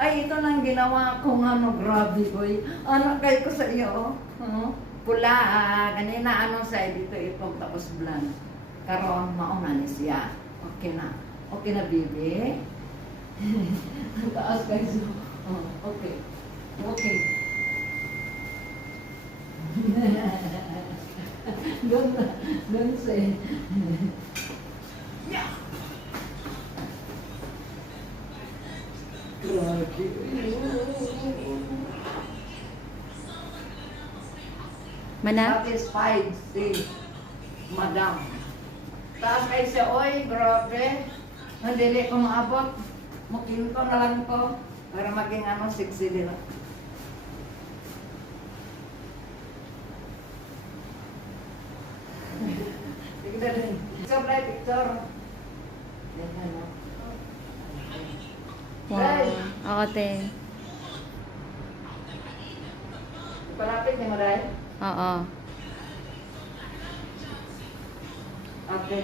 Ay, ito lang ginawa kong ano, grabe boy. Ano kay ko sa iyo, oh? Pula, kanina ano sa dito itong tapos blank. Karon mauna ni siya. Okay na. Okay na, bibi. Ang taas guys. Oh, okay. Okay. Doon say. Yeah. Grabe. Mana? Satisfied si Madam. Taas kay siya, oy, grabe. Nandili ko maabot. Mukinto na lang ko para maging ano, sexy din. Tignan din. Picture na, picture. Yan na, no? Wow. Ako, te. Palapit niya mo dahil? Oo. Okay.